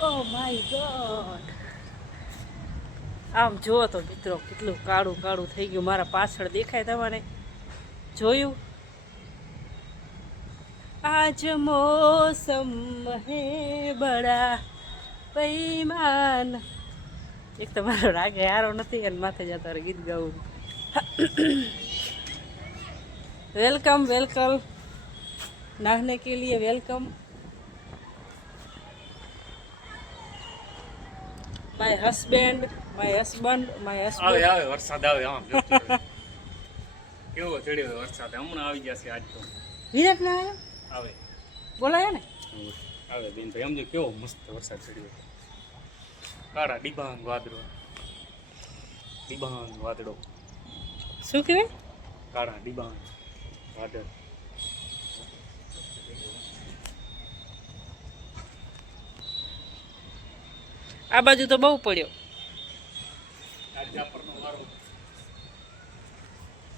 Oh my God, આમ જુઓ તો મિત્રો કેટલું કાળું કાળું થઈ ગયું. મારા પાછળ દેખાય તમારે? જોયું? આજ મોસમ હે બડા બેઈમાન. એક તો મારો રાગે હારો નથી અને માથે જતા ગીત ગાવું. વેલકમ વેલકમ, નાહને કે लिए વેલકમ. માય હસબન્ડ આવે આવે વરસાદ આવે આમ જો કેવો ચડ્યો વરસાદ હમણાં આવી જશે આજ તો. વિરાટ ના આવ્યો આવે બોલાયા ને આવે બેન ભાઈ એમ જો કેવો મસ્ત વરસાદ ચડ્યો. કાળા ડિબાંગ વાદળો શું કહેવાય? કાળા ડિબાંગ વાદળ. આ બાજુ તો બહુ પડ્યો.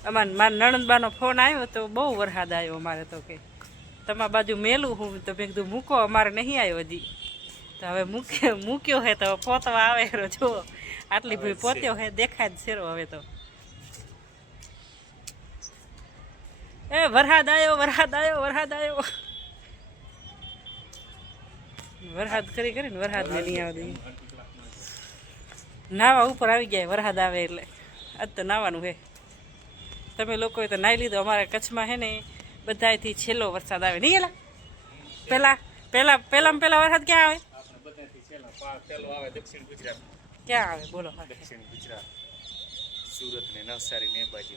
અમારે મારા નણંદબાનો ફોન આવ્યો તો બહુ વરસાદ આવ્યો અમારે તો. કે તમારા બાજુ મેલું હું તો મેં કીધું મૂકો, અમારે નહીં આવ્યો હજી. તો હવે મૂક્યો હે તો પોતવા આવે જુઓ. આટલી ભાઈ પોત્યો હે, દેખાય જ શેરો હવે તો. એ વરસાદ આવ્યો વરસાદ કરી કરીને વરસાદ ને નહીં આવે દઈએ. નાવા ઉપર આવી ગયા વરસાદ આવે એટલે. આજ તો નાવાનું હે. તમે લોકોએ તો નાહી લીધો. અમારા કચ્છમાં હે ને બધાથી છેલ્લો વરસાદ આવે નહીં. પેલા વરસાદ ક્યાં આવે? દક્ષિણ ગુજરાત. ક્યાં આવે બોલો? દક્ષિણ ગુજરાત, સુરત ને નવસારી ને બાજુ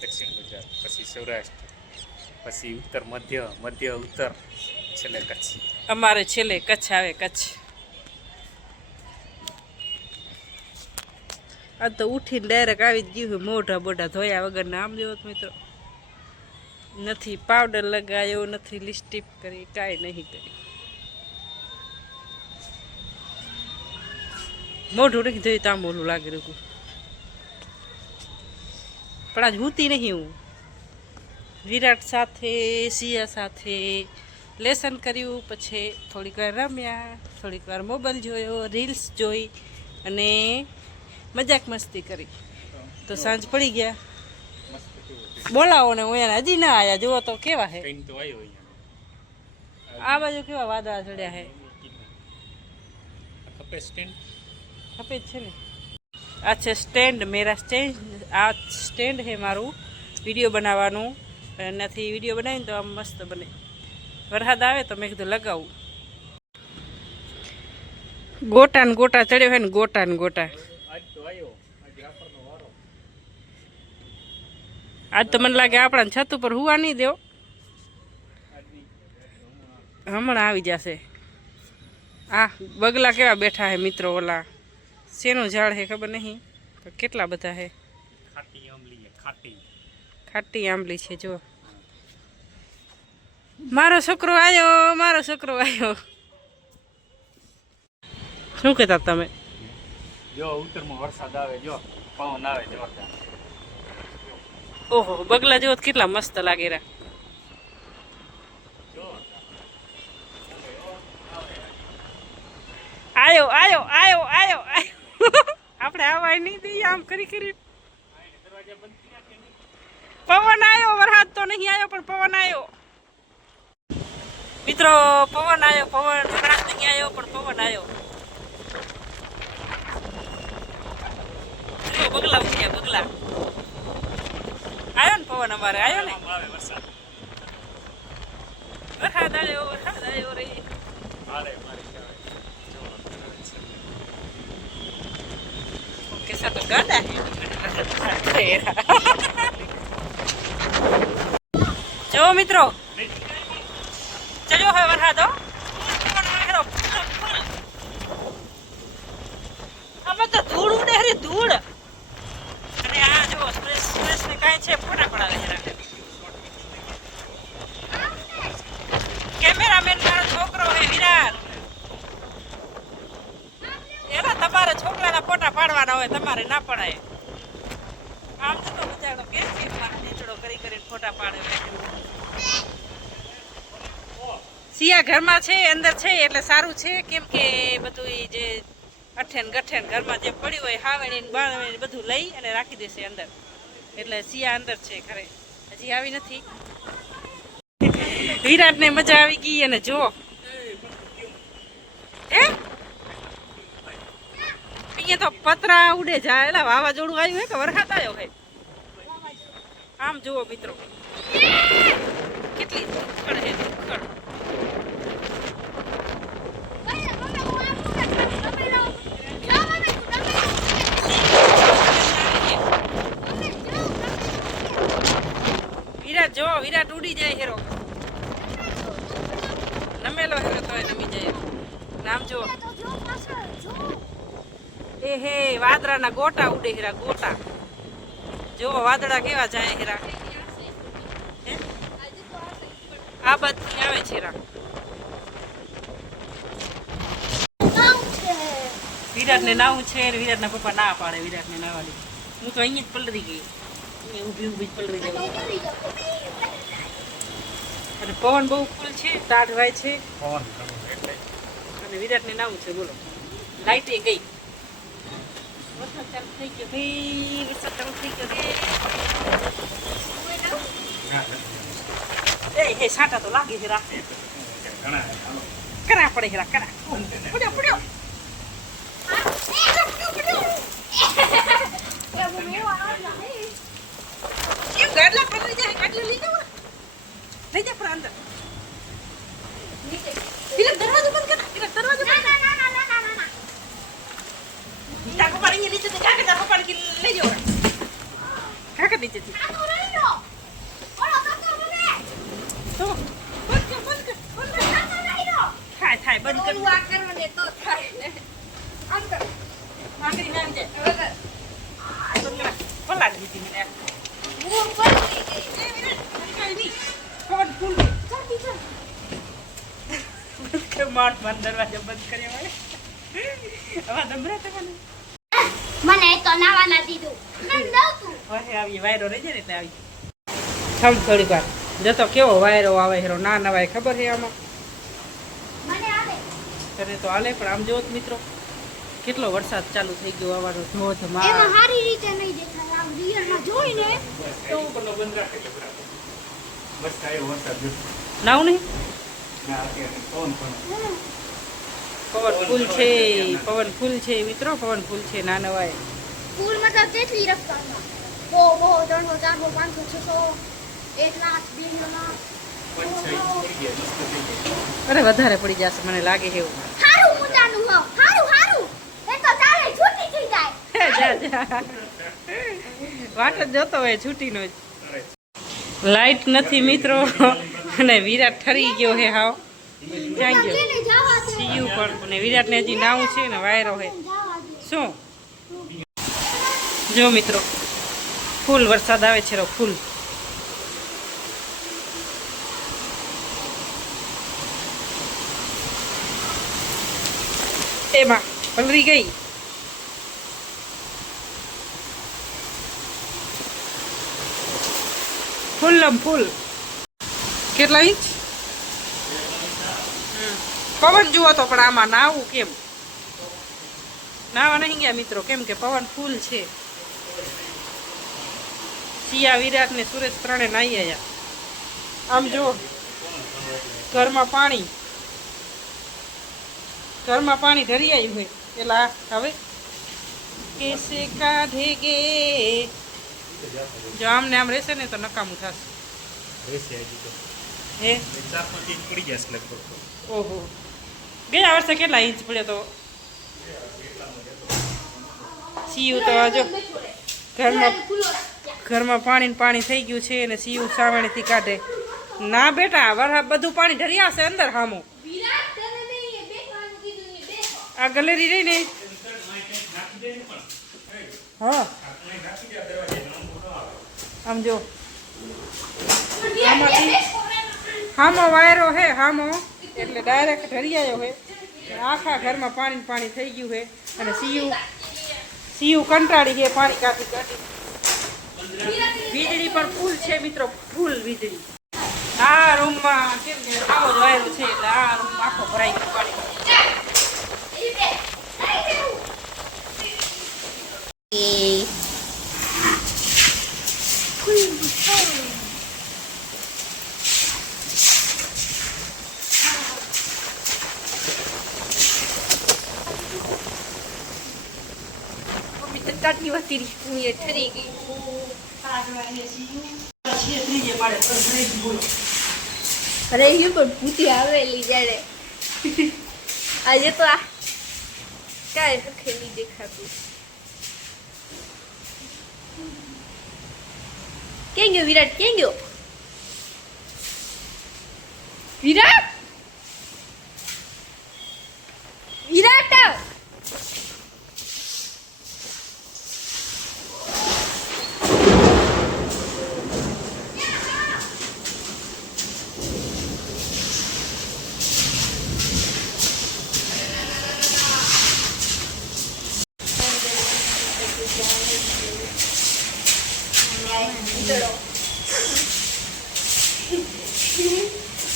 દક્ષિણ ગુજરાત, પછી સૌરાષ્ટ્ર, પછી ઉત્તર મધ્ય ઉત્તર, છેલ્લે કચ્છ. અમારે છેલ્લે કચ્છ આવે. કચ્છ આ તો ઉઠીને ડાયરેક્ટ આવી જ ગયું. મોઢા બોઢા ધોયા વગર આમ જેવો મિત્રો નથી. પાવડર લગાવ્યો નથી, લિપસ્ટિક કરી, કાંઈ નહીં કરી. મોઢું નથી ધોયું તો આમ ઓલું લાગી રહ્યું. પણ આજ હુતી નહીં હું. વિરાટ સાથે, સિયા સાથે લેસન કર્યું, પછી થોડીક વાર રમ્યા, થોડીક વાર મોબાઈલ જોયો, રીલ્સ જોઈ અને મજાક મસ્તી કરી. તો સાંજ પડી ગયા. બોલાવો ને હું એને હજી ના આવ્યા. જુઓ તો કેવા હે. આ બાજુ કેવા વાદળા ચડ્યા હે. ખપે જ છે ને. આ છે સ્ટેન્ડ, મેરા સ્ટેન્ડ. આ સ્ટેન્ડ હે મારું વિડીયો બનાવવાનું. એનાથી વિડીયો બનાવીને તો આમ મસ્ત બને. વરસાદ આવે તો મેં કીધું લગાવું. ગોટા ને ગોટા ચડ્યો હે ને, ગોટા ને ગોટા. આજ તો મને લાગે આપણા છત ઉપર હુવા નહીં દેવો. હમણાં આવી જશે. આ બગલા કેવા બેઠા હે મિત્રો. ઓલા શેનું ઝાડ હે ખબર નહીં, કેટલા બધા હે. ખાટી આંબલી છે જો. મારો છોકરો આવ્યો. શું કહેતા તમે? જો ઉત્તરમાં વરસાદ આવે, જો પવન આવે જોરદાર. ઓહો, બગલા જેવો કેટલા મસ્ત લાગે રા. આયો આપણે આવાય નહીં દઈએ આમ કરી. પવન આવ્યો. વરસાદ તો નહીં આવ્યો પણ પવન આવ્યો મિત્રો. વરસાદ નહીં આવ્યો પણ પવન આવ્યો. બગલા ઉઠ્યા, બગલા આવ્યો ને પવન. અમારે આવ્યો ને વરસાદ આવ્યો રે. તો ગાડા જો મિત્રો ચલ્યો હવે વરસાદ. અમે તો ધૂળ ઉડે હરી, ધૂળ. અને આ જો સ્પ્રેસ ને કાંઈ છે, ફોટા પડાવે છે. કેમેરામેન મારો છોકરો હે વિરાટ. એના તમારે છોકરાના ફોટા પાડવાના હોય, તમારે ના પડાય. આમ તો બચાડો કે નીચડો કરીને ફોટા પાડે. સિયા ઘરમાં છે, અંદર છે એટલે સારું છે, કેમ કે બધું ઈ જે અઠેન ગઠેન ઘરમાં જે પડ્યું હોય હાવેણી ને બાવેણી બધું લઈ અને રાખી દેશે અંદર, એટલે સિયા અંદર છે ઘરે, હજી આવી નથી. વિરાટને મજા આવી ગઈ. અને જો હે અહીંયા તો પતરા ઉડે જાય, એટલે વાવાઝોડું આવ્યું હે કે વરસાદ આવ્યો હે. આમ જુઓ મિત્રો કેટલી ધૂળખડ છે, ધૂળખડ. વિરાટ જો વિરાટ ઉડી જાય હેરો, નમેલો હેરો તો નમી જાય. નામ જો એ હે વાદળાના ગોટા ઉડે હેરા, ગોટા જો વાદળા કેવા જાય હેરા. હે? આ બાજુથી આવે છે હેરા. વિરાટને નાવું છે ને વિરાટના પપ્પા ના પાડે વિરાટને નાવાની. હું તો અહીંયા જ પલરી ગઈ, અહીંયા ઊભી ઊભી જ પલરી ગઈ. અને પવન બહુ ફૂલ છે, ટાઢ વાય છે અને વિરાટને નાવું છે. બોલો લાઈટે ગઈ, વરસાદ ચાલુ થઈ ગયો ભાઈ, વરસાદ ચાલુ થઈ ગયો રે. એ સાટા તો લાગે હેરા, કરા પડે હેરા, કરા પડ્યો પડ્યો. કેમ ગાડલા પડી જાય, ગાડલા લઈ જાવ, લઈ જા પર અંદર. પેલા દરવાજો બંધ કર, પેલા દરવાજો બંધ કર. તાકો પર અહીંયા નીચે થી કાકે તાકો પર લઈ જાવ, કાકે નીચે થી તો બંધ કર થાય થાય બંધ કર. આંગળી નામ છે પલાટ દીધી મને. પવન ફૂલ માર માર દરવાજો બંધ કર્યો હોય. હવે દમરા તમને મને તો નાવા ના દીધું, મને દઉં તું. હવે આવી વાયરો રહી જાય ને એટલે આવી થમ થોડીક વાર જતો કેવો વાયરો આવે હેરો, ના નવાય ખબર છે આમાં. મને આવે કરે તો હાલે, પણ આમ જોત મિત્રો કેટલો વરસાદ ચાલુ થઈ ગયો આવવાનો ધોધમાર. એમાં સારી રીતે નહીં દેખાય, આમ રિયલમાં જોઈને તો બંધ રાખે એટલે બરાબર. બસ કાંઈ વરસાદ નથી. નાવ નહીં, ના અત્યારે પવન પણ પવન ફૂલ છે, પવન ફૂલ છે મિત્રો, પવન ફૂલ છે, ના નવાય. ફૂલ મતલબ કેટલી રફતારમાં? બહુ 300 400 500 600 1 લાખ 2 લાખ. 5-6 ઇંચ પડી ગયા, મસ્ત થઈ ગયા. અરે વધારે પડી જશે મને લાગે છે એવું. હારું મુંડાનું હો, હારું હારું. એ તો ચાલે છૂટી થઈ જાય. જા જા વાટ જ જોતો હોય છૂટીનો જ. અરે લાઈટ નથી મિત્રો અને વિરાટ ઠરી ગયો હે હાવ. ક્યાં ગયો તેને જવા દે. સીયું પણ અને વિરાટને હજી નાવું છે ને વાયરો હે. જવા દે. શું જો મિત્રો ફૂલ વરસાદ આવે છે, ફૂલ. એમાં પલરી ગઈ. ફૂલમ ફૂલ. કેટલા ઇંચ પવન જુઓ તો, પણ આમાં નાવું કેમ? નાવા નહીં ગયા મિત્રો, કેમ કે પવન ફૂલ છે. સિયા વિરાટ ને સુરેશ પ્રાણે નાઈ આવ્યા. આમ જો ઘરમાં પાણી ઢરી આવ્યું હોય પેલા. હવે કેસે કાઢેગે, જો આમને આમ રહેશે ને તો નકામું થશે. રહેશે હજી તો. હે 4-5 ઇંચ પડી જશે લગભગ. ઓહો, ગયા વર્ષે કેટલા ઇંચ પડ્યો તો? સીયું તો જો ઘરમાં પાણી થઈ ગયું છે અને સીયું સાવણીથી કાઢે. ના બેટા, વરસાદ બધું પાણી ઢર્યા છે અંદર હામું. વિરાટ તને નહીં બેસવાનું કીધું ને બેસો. આ ગલેરી રહી ને, હા આમ જો આમાંથી હામો વાયરો હે, હામો એટલે ડાયરેક્ટ ઢરી આવ્યો હે. આખા ઘરમાં પાણી થઈ ગયું હે અને સીયું કંટાળી છે પાણી કાઢી. વીજળી પણ ફૂલ છે મિત્રો, ફૂલ વીજળી. આ રૂમમાં કેમ કે આવો જ વાયરો છે એટલે આ રૂમ આખો ભરાઈ ગયો પાણી. મમ્મી તો ટાટી વતી હું એ ઠરી ગઈ. ત્રીજે માળે તો ભરાઈ ગયું હોય. અરે એ પણ ભૂતી આવેલી જ્યારે આજે તો આ કાંઈ રખેલી દેખાતું. ક્યાં ગયો વિરાટ? ક્યાં ગયો વિરાટ? વિરાટ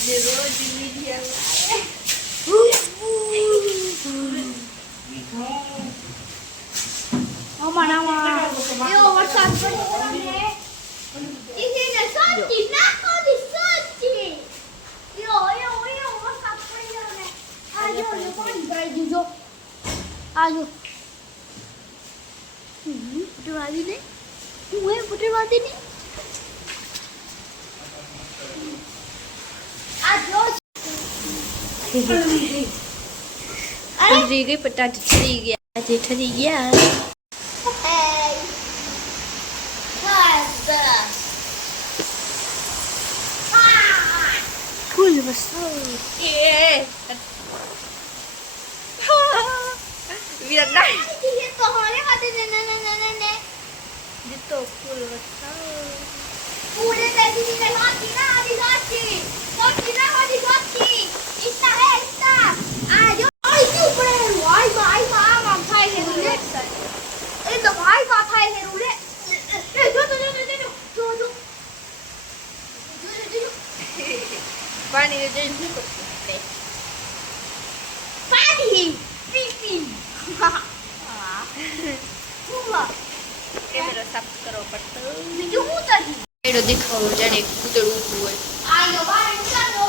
જે રોજ વિડિયો એવો વરસાદ પડ્યો ને એને સાચી નાખો દી સાચી એવો વરસાદ પડ્યો ને આજો પાણી ભરાઈ દીધો. આજો પુટવાદી ને હું એ પુટવાદી ને આજો ઠરી ગઈ. પટાટ ઠરી ગયા. આજે ઠરી ગયા. ફૂલ વસો વિરાટ ના તો હોરે હાથે ને જીતો ફૂલ વસો પૂરે તેજી ને હાથી ના આદી હાથી સોટી ના આદી સોટી ઇસ્તા હે ઇસ્તા આજો આઈ ક્યું પડે વાઈ આમ થાય છે રૂલે એ તો ભાઈ કા થાય છે રૂલે એ જો પાણી જઈને શું કરશું પાણી પીપી કેમેરા સાફ કરવો પડતો બીજું હું તરી એડો દેખાવો જાણે કૂતરું ઊભું હોય. આયો બાર ચાલો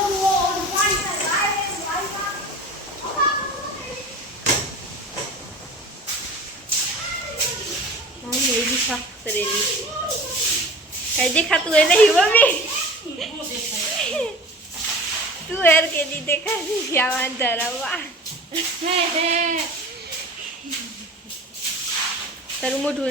પાણી એ બી સાફ કરેલી કઈ દેખાતું હોય નહીં મમ્મી તું હેર કે દી દેખાતી ક્યાં વાંધા રવા તારું મોઢું